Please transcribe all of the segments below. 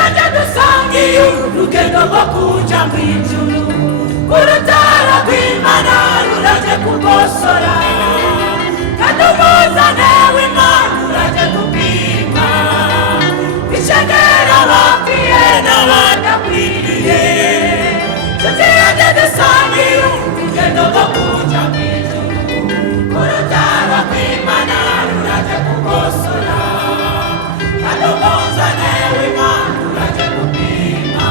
yaje dusangiye urugendo rwo kuja mw'ijuru urutara rw'Imana ruraje kugosora kandi umuzane w'Imana uraje gupima ishengero abakwiye n'abadakwiriye tuzi yaje dusangiye urugendo rwo kuja mw'ijuru urutara rw'Imana ruraje kugosora kandi umuzane w'Imana uraje gupima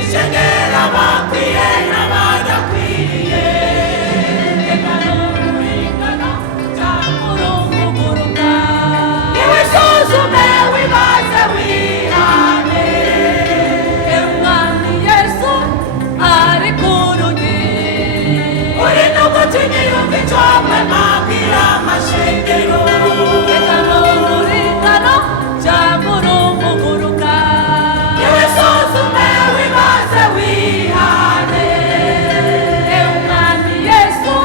ishengero abakwiye n'abadakwiriye niwisuzume wibaze wihane Umwami Yesu ari ku rugi uri n'ugutwi niyumva icyo mwe mabwira amashengero reka n'umuringano cyangwa urumuguruka niwisuzume wibaze wihane Umwami Yesu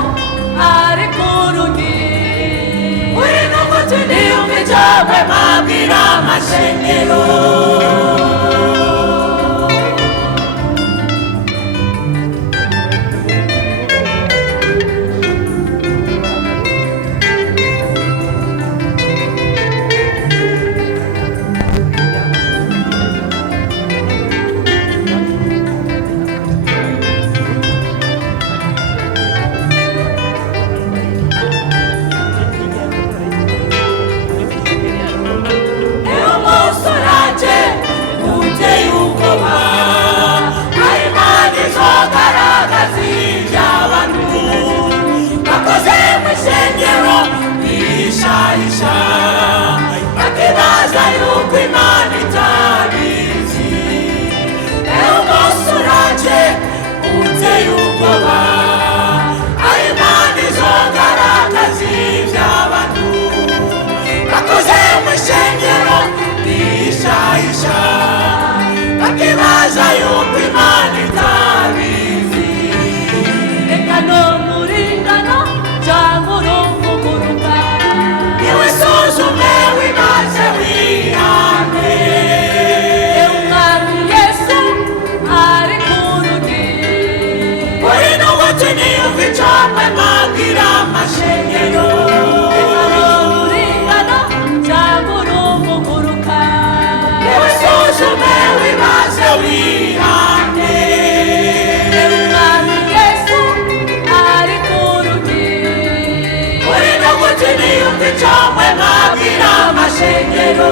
ari ku rugi uri n'ugutwi niyumva icyo mwe mabwira amashengero umusuraje uteye ubwoba Imana izogaragaza iby'abantu bakoze mu ishengero bihishahisha bakibaza yuko Imana itabizi umusuraje uteye ubwoba Imana izogaragaza iby'abantu bakoze mu ishengero bihishahisha bakibaza yuko Imana itabizi reka n'umuringano cyangwa urumuguruka niwisuzume wibaze wihane Umwami Yesu ari ku rugi uri n'ugutwi niyumva icyo mwe mabwira amashengero reka n'umuringano cyangwa urumuguruka niwisuzume wibaze wihane Umwami Yesu ari ku rugi uri n'ugutwi niyumva icyo mwe mabwira amashengero